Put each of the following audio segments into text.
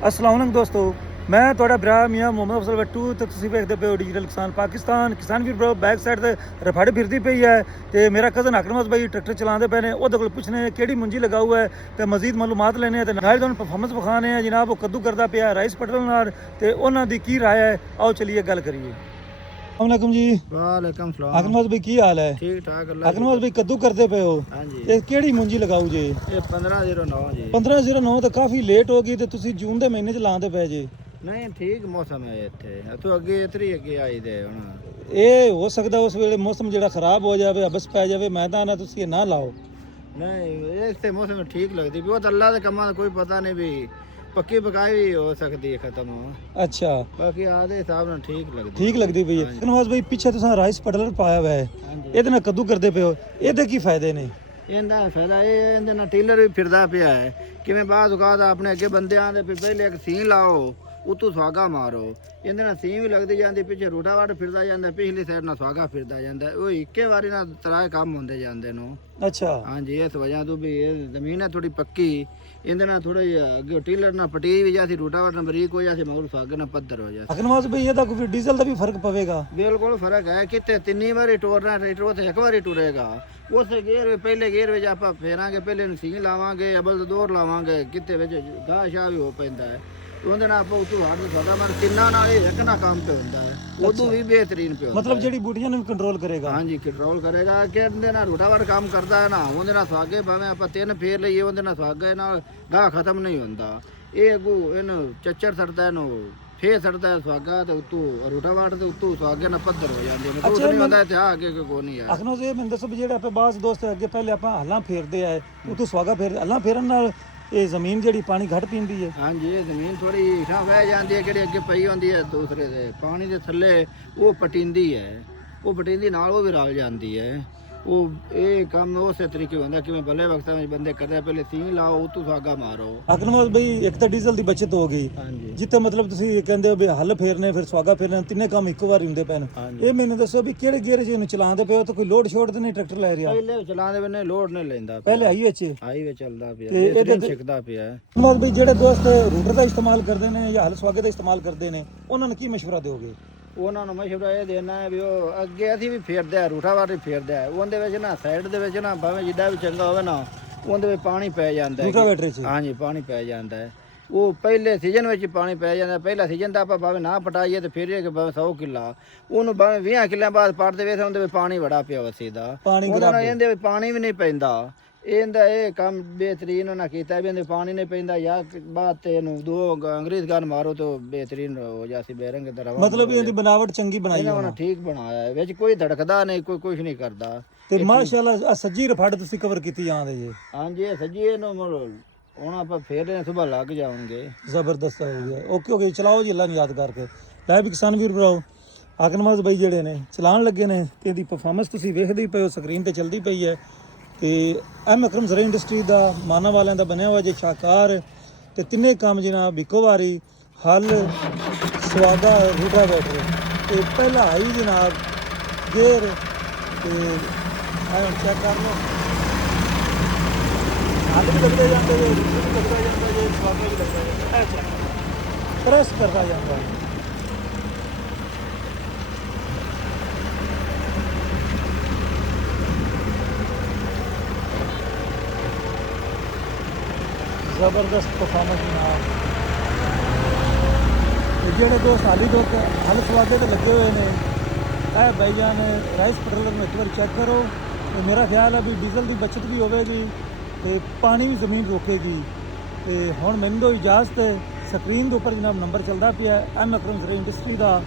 अस्सलाम वालेकुम दोस्तों, मैं ਤੁਹਾਡਾ ਭਰਾ ਮੀਆਂ ਮੁਹੰਮਦ ਅਫਜ਼ਲ ਬੱਟੂ ਤੇ ਤੁਸੀਂ ਵੇਖਦੇ ਪਏ ਹੋ ਡਿਜੀਟਲ ਕਿਸਾਨ ਪਾਕਿਸਤਾਨ। ਕਿਸਾਨ ਵੀਰ ਬ్రో ਬੈਕ ਸਾਈਡ ਤੇ ਰਫੜ ਫਿਰਦੀ ਪਈ ਹੈ ਤੇ ਮੇਰਾ ਕਜ਼ਨ ਅਕਰਮ ਬਾਈ ਟਰੈਕਟਰ ਚਲਾਉਂਦੇ ਪਏ ਨੇ। ਉਹਦੇ ਕੋਲ ਪੁੱਛਣੇ ਕਿਹੜੀ ਮੁੰਜੀ ਲਗਾਊ ਹੈ ਤੇ ਮਜ਼ੀਦ ਮਾਲੂਮਾਤ ਲੈਣੇ ਤੇ ਨਾਲ ਤੁਹਾਨੂੰ ਪਰਫਾਰਮੈਂਸ ਵਿਖਾਣੇ ਆ ਜਨਾਬ। ਉਹ ਕੱਦੂ ਕਰਦਾ ਪਿਆ ਰਾਈਸ ਪਟਲ ਨਾਲ ਤੇ ਉਹਨਾਂ ਦੀ ਕੀ ਰਾਏ ਹੈ, ਆਓ ਚਲਿਏ ਗੱਲ ਕਰੀਏ। अस्सलाम जी। वालेकुम सलाम। अकरम भाई की हाल है? ठीक ठाक अल्लाह। अकरम भाई कद्दू करते पे हो हाँ जी। ते केड़ी मुंजी लगाऊ जे? ये 1509 जी। 1509 तो काफी लेट हो गई ते तुसी जून दे महीने च लांदे पे जे। नहीं ठीक मौसम है इत्थे, तू अगे इतरी अगे आई दे हुन। ਇਹ ਹੋ ਸਕਦਾ ਉਸ ਵੇਲੇ ਮੌਸਮ ਜਿਹੜਾ ਖਰਾਬ ਹੋ ਜਾਵੇ, ਅਬਸ ਪੈ ਜਾਵੇ। ਮੈਂ ਤਾਂ ਨਾ ਤੁਸੀਂ ਇਹ ਨਾ ਲਾਓ। नहीं इस मौसम ठीक लगती भी, वो तो अल्लाह दे कमां दा कोई पता नहीं भी पक्की पकाई भी हो सकती है खत्म हो। अच्छा, बाकी आधे हिसाब नाल ठीक लगदी। ਠੀਕ ਲੱਗਦੀ ਪਈ ਹੈ। ਨਵਾਜ਼ ਭਾਈ ਪਿੱਛੇ ਤੁਸੀਂ ਰਾਈਸ ਪਟਲਰ ਪਾਇਆ ਹੋਇਆ ਹੈ, हाँ जी। ਇਹਦੇ ਨਾਲ ਕੱਦੂ ਕਰਦੇ ਪਏ ਹੋ, ਇਹਦੇ ਕੀ ਫਾਇਦੇ ਨੇ? ਇਹਦਾ ਫਾਇਦਾ ਇਹ ਇਹਦੇ ਨਾਲ ਟੀਲਰ ਵੀ ਫਿਰਦਾ ਪਿਆ ਹੈ। ਕਿਵੇਂ ਬਾਅਦ ਔਕਾਤ ਆਪਣੇ ਅੱਗੇ ਬੰਦਿਆਂ ਦੇ ਪਹਿਲੇ ਇੱਕ ਸੀਨ ਲਾਓ, ਉਤੋਂ ਸਵਾਗਾ ਮਾਰੋ। ਇਹਦੇ ਨਾਲ ਸੀਨ ਵੀ ਲੱਗਦੀ ਜਾਂਦੀ, ਪਿੱਛੇ ਰੋਟਾਵਾਟ ਫਿਰਦਾ ਜਾਂਦਾ, ਪਿਛਲੀ ਸਾਈਡ ਨਾਲ ਸਵਾਗਾ ਫਿਰਦਾ ਜਾਂਦਾ। ਉਹ ਇੱਕੇ ਵਾਰੀ ਨਾਲ ਤਰਾਏ ਕੰਮ ਹੁੰਦੇ ਜਾਂਦੇ ਨੂੰ। ਅੱਛਾ, ਹਾਂਜੀ, ਇਸ ਵਜ੍ਹਾ ਤੋਂ ਵੀ ਇਹ ਜ਼ਮੀਨ ਹੈ ਥੋੜੀ ਪੱਕੀ, ਇਹਦੇ ਨਾਲ ਥੋੜਾ ਜਿਹਾ ਅੱਗੇ ਟੀਲਰ ਨਾਲ ਪਟੀ ਵੀ ਜਾਂਦੀ, ਰੋਟਾਵਾਟ ਬਰੀਕ ਹੋ ਜਾਂਦੀ, ਮਗਰ ਸਵਾਗੇ ਨਾਲ ਪੱਧਰ ਹੋ ਜਾਂਦੀ। ਨਵਾਜ਼ ਭਾਈ ਇਹਦਾ ਕੋਈ ਡੀਜ਼ਲ ਦਾ ਵੀ ਫਰਕ ਪਵੇਗਾ? ਬਿਲਕੁਲ ਫਰਕ ਹੈ। ਕਿਤੇ ਤਿੰਨੀ ਵਾਰੀ ਟੋਰਨਾ ਟਰੈਕਟਰ, ਉੱਥੇ ਇੱਕ ਵਾਰੀ ਟੁਰੇਗਾ। ਉਸੇ ਗੇਅਰ ਪਹਿਲੇ ਗੇਅਰ ਵਿੱਚ ਆਪਾਂ ਫੇਰਾਂਗੇ, ਪਹਿਲੇ ਨੂੰ ਸੀਨ ਲਾਵਾਂਗੇ, ਅਬਲ ਦੋਰ ਲਾਵਾਂਗੇ, ਕਿਤੇ ਵਿੱਚ ਗਾਹ ਸ਼ਾਹ ਵੀ ਹੋ ਪੈਂਦਾ ਹੈ। ਉਹਦੇ ਨਾਲ ਆਪਾਂ ਉਤੋਂ ਹੱਥ ਸਾਦਾ ਮਨ ਤਿੰਨਾਂ ਨਾਲ ਇਹ ਇੱਕ ਨਾ ਕੰਮ ਤੇ ਹੁੰਦਾ ਹੈ, ਉਦੋਂ ਵੀ ਬਿਹਤਰੀਨ ਪਿਆ। ਮਤਲਬ ਜਿਹੜੀ ਬੂਟੀਆਂ ਨੂੰ ਕੰਟਰੋਲ ਕਰੇਗਾ। ਹਾਂਜੀ, ਕੰਟਰੋਲ ਕਰੇਗਾ। ਕਿ ਇਹਦੇ ਨਾਲ ਰੋਟਾਵਾਟ ਕੰਮ ਕਰਦਾ ਹੈ ਨਾ, ਉਹਦੇ ਨਾਲ ਸਵਾਗੇ ਭਾਵੇਂ ਆਪਾਂ ਤਿੰਨ ਫੇਰ ਲਈਏ, ਉਹਦੇ ਨਾਲ ਸਵਾਗੇ ਨਾਲ ਗਾਹ ਖਤਮ ਨਹੀਂ ਹੁੰਦਾ। ਇਹ ਅੱਗੋਂ ਇਹਨੂੰ ਚੱਚਰ ਸੜਦਾ, ਇਹਨੂੰ ਫੇਰ ਸੜਦਾ ਸਵਾਗਾ ਤੇ ਉਤੋਂ ਰੋਟਾਵਾਟ ਤੇ ਉਤੋਂ ਸਵਾਗੇ ਨਾਲ ਪੱਧਰ ਹੋ ਜਾਂਦੀ ਹੈ। ਕੁਝ ਨਹੀਂ ਹੁੰਦਾ ਇੱਥੇ, ਆ ਅੱਗੇ ਕੋਈ ਨਹੀਂ ਹੈ। ਅਖਨੋ ਇਹ ਮੈਨੂੰ ਦੱਸੋ ਵੀ ਜਿਹੜੇ ਆਪਾਂ ਬਾਸ ਦੋਸਤ ਅੱਗੇ ਪਹਿਲੇ ਆਪਾਂ ਹੱਲਾਂ ਫੇਰਦੇ ਆਏ, ਉਤੋਂ ਸਵਾਗਾ ਫੇਰ ਹੱਲਾਂ ਫੇਰਨ ਨਾਲ ਇਹ ਜ਼ਮੀਨ ਜਿਹੜੀ ਪਾਣੀ ਘੱਟ ਪੀਂਦੀ ਹੈ। ਹਾਂਜੀ, ਇਹ ਜ਼ਮੀਨ ਥੋੜੀ ਹੀਠਾਂ ਵਹਿ ਜਾਂਦੀ ਹੈ, ਜਿਹੜੀ ਅੱਗੇ ਪਈ ਹੁੰਦੀ ਹੈ ਦੂਸਰੇ ਦੇ ਪਾਣੀ ਦੇ ਥੱਲੇ, ਉਹ ਪਟਿੰਦੀ ਹੈ। ਉਹ ਪਟਿੰਦੀ ਨਾਲ ਉਹ ਵੀ ਰਲ ਜਾਂਦੀ ਹੈ। ਉਹ ਇਹ ਕੰਮ ਉਸੇ ਤਰੀਕੇ ਹੁੰਦਾ ਕਿਵੇਂ ਬੱਲੇ ਵਕਤਾਂ ਵਿੱਚ ਬੰਦੇ ਕਰਦੇ ਆ, ਪਹਿਲੇ ਸੀਨ ਲਾਓ, ਉਤੋਂ ਸਾਗਾ ਮਾਰੋ। ਅਕਰਮ ਬਈ ਇੱਕ ਤਾਂ ਡੀਜ਼ਲ ਦੀ ਬਚਤ ਹੋ ਗਈ, ਹਾਂਜੀ ਜਿੱਥੇ ਮਤਲਬ ਤੁਸੀਂ ਕਹਿੰਦੇ ਹੋ ਵੀ ਹੱਲ ਫੇਰਨੇ ਫਿਰ ਸਵਾਗਾ ਫੇਰਨੇ, ਤਿੰਨੇ ਕੰਮ ਇੱਕੋ ਵਾਰ ਹੁੰਦੇ ਪੈਣ। ਹਾਂਜੀ। ਇਹ ਮੈਨੂੰ ਦੱਸੋ ਵੀ ਕਿਹੜੇ ਗੇਅਰ 'ਚ ਇਹਨੂੰ ਚਲਾਉਂਦੇ ਪਏ ਹੋ ਤਾਂ ਕੋਈ ਲੋਡ ਸ਼ੋਡ ਤੇ ਨਹੀਂ ਟਰੈਕਟਰ ਲੈ ਰਿਹਾ? ਪਹਿਲੇ ਚਲਾਉਂਦੇ ਬੰਨੇ ਲੋਡ ਨਹੀਂ ਲੈਂਦਾ, ਪਹਿਲੇ ਹਾਈ ਵਿੱਚ ਹਾਈਵੇ ਚੱਲਦਾ ਪਿਆ, ਤੇ ਇਹਦੇ ਬਿਹਤਰੀਨ ਸਿੱਖਦਾ ਪਿਆ। ਮਤਲਬ ਵੀ ਜਿਹੜੇ ਦੋਸਤ ਰੂਟਰ ਦਾ ਇਸਤੇਮਾਲ ਕਰਦੇ ਨੇ ਜਾਂ ਹੱਲ ਸਵਾਗੇ ਦਾ ਇਸਤੇਮਾਲ ਕਰਦੇ ਨੇ, ਉਹਨਾਂ ਨੂੰ ਕੀ ਮਸ਼ਵਰਾ ਦਿਓਗੇ? ਉਹਨਾਂ ਨੂੰ ਮਸ਼ਵਰਾ ਇਹ ਦੇਣਾ ਹੈ ਵੀ ਉਹ ਅੱਗੇ ਅਸੀਂ ਵੀ ਫੇਰਦੇ ਆ, ਰੂਟਾਵਾਟ ਵੀ ਫੇਰਦੇ ਆ, ਉਹਦੇ ਵਿੱਚ ਨਾ ਸਾਈਡ ਦੇ ਵਿੱਚ ਨਾ ਭਾਵੇਂ ਜਿੱਡਾ ਵੀ ਚੰਗਾ ਹੋਵੇ ਨਾ, ਉਹਦੇ ਵਿੱਚ ਪਾਣੀ ਪੈ ਜਾਂਦਾ ਹੈ। ਰੂਟਾਵੇਟਰ 'ਚ? ਹਾਂਜੀ, ਪਾਣੀ ਪੈ ਜਾਂਦਾ ਹੈ। ਉਹ ਪਹਿਲੇ ਸੀਜ਼ਨ ਵਿੱਚ ਪਾਣੀ ਪੈ ਜਾਂਦਾ। ਪਹਿਲਾ ਸੀਜ਼ਨ ਦਾ ਆਪਾਂ ਭਾਵੇਂ ਨਾ ਪਟਾਈਏ ਤੇ ਫਿਰ ਇਹ ਕਿ ਭਾਵੇਂ 100 ਕਿੱਲਾ, ਉਹਨੂੰ ਭਾਵੇਂ 20 ਕਿੱਲਿਆਂ ਬਾਅਦ ਪੜਦੇ ਵੇਖ, ਉਹਦੇ ਵਿੱਚ ਪਾਣੀ ਬੜਾ ਪਿਆ ਵਸੇ ਦਾ। ਉਹਦੇ ਨਾਲ ਇਹਦੇ ਵਿੱਚ ਪਾਣੀ ਵੀ ਨਹੀਂ ਪੈਂਦਾ। ਇਹਦਾ ਇਹ ਕੰਮ ਬਿਹਤਰੀਨ ਉਹਨਾਂ ਕੀਤਾ ਵੀ ਇਹਦੇ ਪਾਣੀ ਨਹੀਂ ਪੈਂਦਾ, ਜਾਂ ਬਾਅਦ ਤੇ ਇਹਨੂੰ ਦੋ ਅੰਗਰੇਜ਼ ਗਨ ਮਾਰੋ ਤੇ ਬਿਹਤਰੀਨ ਹੋ ਜਾਸੀ ਬੇਰੰਗ ਦਾ ਰਵਾ। ਮਤਲਬ ਇਹਦੀ ਬਣਾਵਟ ਚੰਗੀ ਬਣਾਈ ਹੈ ਉਹਨਾਂ ਠੀਕ ਬਣਾਇਆ ਹੈ, ਵਿੱਚ ਕੋਈ ਧੜਕਦਾ ਨਹੀਂ, ਕੋਈ ਕੁਝ ਨਹੀਂ ਕਰਦਾ। ਤੇ ਮਾਸ਼ਾਅੱਲਾ ਆ ਸੱਜੀ ਰਫੜ ਤੁਸੀਂ ਕਵਰ ਕੀਤੀ ਜਾਂਦੇ ਜੀ। ਹਾਂਜੀ, ਇਹ ਸੱਜੀ ਇਹਨੂੰ ਹੁਣ ਆਪਾਂ ਫੇਰ ਸੁਬਹ ਲੱਗ ਜਾਵਾਂਗੇ। ਜ਼ਬਰਦਸਤ ਹੋ ਗਿਆ। ਓਕੇ ਓਕੇ, ਚਲਾਓ ਜੀ ਅੱਲਾ ਨੂੰ ਯਾਦ ਕਰਕੇ। ਲੈ ਵੀ ਕਿਸਾਨ ਵੀਰ ਭਰਾਓ, ਆਕਨਵਾਜ਼ ਬਾਈ ਜਿਹੜੇ ਨੇ ਚਲਾਉਣ ਲੱਗੇ ਨੇ, ਇਹਦੀ ਪਰਫਾਰਮੈਂਸ ਤੁਸੀਂ ਵੇਖਦੇ ਹੀ ਪਏ ਹੋ, ਸਕਰੀਨ ਤੇ ਚੱਲਦੀ ਪਈ ਹੈ। ਤੇ ਐਮ ਅਕਰਮ ਜ਼ਰਾ ਇੰਡਸਟਰੀ ਦਾ ਮਾਨਾ ਵਾਲਿਆਂ ਦਾ ਬਣਿਆ ਹੋਇਆ ਜੇ ਸ਼ਾਹਕਾਰ, ਤੇ ਤਿੰਨੇ ਕੰਮ ਜਨਾਬ ਇੱਕੋ ਵਾਰੀ ਹੱਲ ਸਵਾਗਾ ਰੂਟਾਵੇਟਰ ਤੇ ਪਹਿਲਾ ਹਾਈ ਜਨਾਬ ਗੇਅਰ। ਤੇ ਆਹ ਚੈੱਕ ਕਰ ਲਓ, ਹੱਲ ਵੀ ਲੱਗਦਾ ਜਾਂਦਾ ਜੇ, ਰੂਟ ਵੀ ਲੱਗਦਾ ਜਾਂਦਾ ਜੇ, ਸਵਾਗਾ ਵੀ ਲੱਗਦਾ ਜਾਂਦਾ, ਇਹ ਚੈੱਕ ਪ੍ਰੈਸ ਕਰਦਾ ਜਾਂਦਾ। ਜ਼ਬਰਦਸਤ ਪਰਫਾਰਮੈਂਸ ਨਾਲ। ਤੇ ਜਿਹੜੇ ਦੋਸਤ ਹਾਲੀ ਦੋਸਤ ਹੱਲ ਸਵਾਗੇ ਤੇ ਲੱਗੇ ਹੋਏ ਨੇ, ਇਹ ਬਾਈਜਾਨ ਰਾਈਸ ਪਟਰਲਰ ਨੂੰ ਇੱਕ ਵਾਰ ਚੈੱਕ ਕਰੋ। ਤੇ ਮੇਰਾ ਖਿਆਲ ਹੈ ਵੀ ਡੀਜ਼ਲ ਦੀ ਬਚਤ ਵੀ ਹੋਵੇਗੀ ਤੇ ਪਾਣੀ ਵੀ ਜ਼ਮੀਨ ਰੋਕੇਗੀ। ਤੇ ਹੁਣ ਮੈਨੂੰ ਦਿਓ ਇਜਾਜ਼ਤ, ਸਕਰੀਨ ਦੇ ਉੱਪਰ ਜਨਾਬ ਨੰਬਰ ਚੱਲਦਾ ਪਿਆ ਐਮ ਅਕਰਮ ਜ਼ਰਾ ਇੰਡਸਟਰੀ ਦਾ,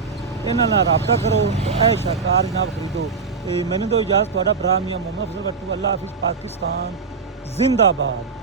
ਇਹਨਾਂ ਨਾਲ ਰਾਬਤਾ ਕਰੋ ਤੇ ਇਹ ਸ਼ਾਹਕਾਰ ਜਨਾਬ ਖਰੀਦੋ। ਤੇ ਮੈਨੂੰ ਦਿਓ ਇਜਾਜ਼ਤ, ਤੁਹਾਡਾ ਭਰਾ ਮੀਆਂ ਮੁਹੰਮਦ ਅਫਜ਼ਲ ਬੱਟੂ। ਅੱਲਾ ਹਾਫਿਜ਼, ਪਾਕਿਸਤਾਨ ਜ਼ਿੰਦਾਬਾਦ।